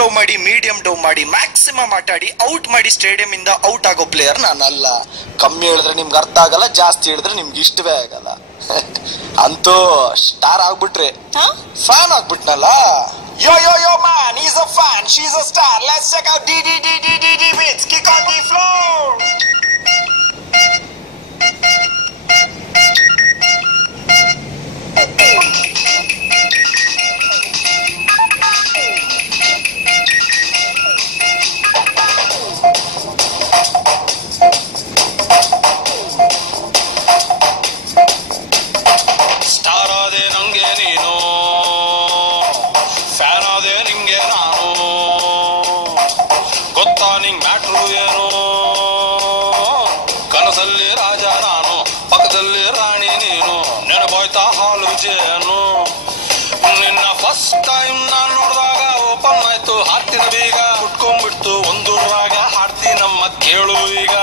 Love ಮಾಡಿ medium ಡೌ ಮಾಡಿ maximum ಆಟಾಡಿ out ಮಾಡಿ ಸ್ಟೇಡಿಯಂ ಇಂದ ಔಟ್ ಆಗೋ ಪ್ಲೇಯರ್ ನಾನಲ್ಲ. ಕಮ್ಮಿ ಹೇಳಿದ್ರೆ ನಿಮ್ಗೆ ಅರ್ಥ ಆಗಲ್ಲ, ಜಾಸ್ತಿ ಹೇಳಿದ್ರೆ ನಿಮ್ಗೆ ಇಷ್ಟವೇ ಆಗಲ್ಲ. ಅಂತೂ ಸ್ಟಾರ್ ಆಗ್ಬಿಟ್ರಿ, ಫ್ಯಾನ್ ಆಗ್ಬಿಟ್ನಲ್ಲ. Yo yo yo man, he's a fan, she's a star. Let's check out DDDDDD beats. Kick on the floor. Star ಆದೆ ನಂಗೆ ನೀನು, ಫ್ಯಾನ್ ಆದೆ ನಿಂಗೆ ನಾನು. ಗೊತ್ತಾ ನಿಂಗ್ ಮ್ಯಾಟ್ರು ಏನು? ಕನಸಲ್ಲಿ ರಾಜ ನಾನು, ಪಕ್ಕದಲ್ಲಿ ರಾಣಿ ನೀನು. ನೆನಪಾಯ್ತಾ ಹಾಲು ಜೇನು? ನಿನ್ನ ಫಸ್ಟ್ ಟೈಮ್ ನಾನ್ ನೋಡಿದಾಗ ಓಪನ್ ಆಯ್ತು ಹಾರ್ಟಿನ ಬೀಗ. ಉಟ್ಕೊಂಡ್ಬಿಡ್ತು ಒಂದು ರಾಗ, ಹಾಡ್ತಿ ನಮ್ಮ ಕೇಳು ಈಗ.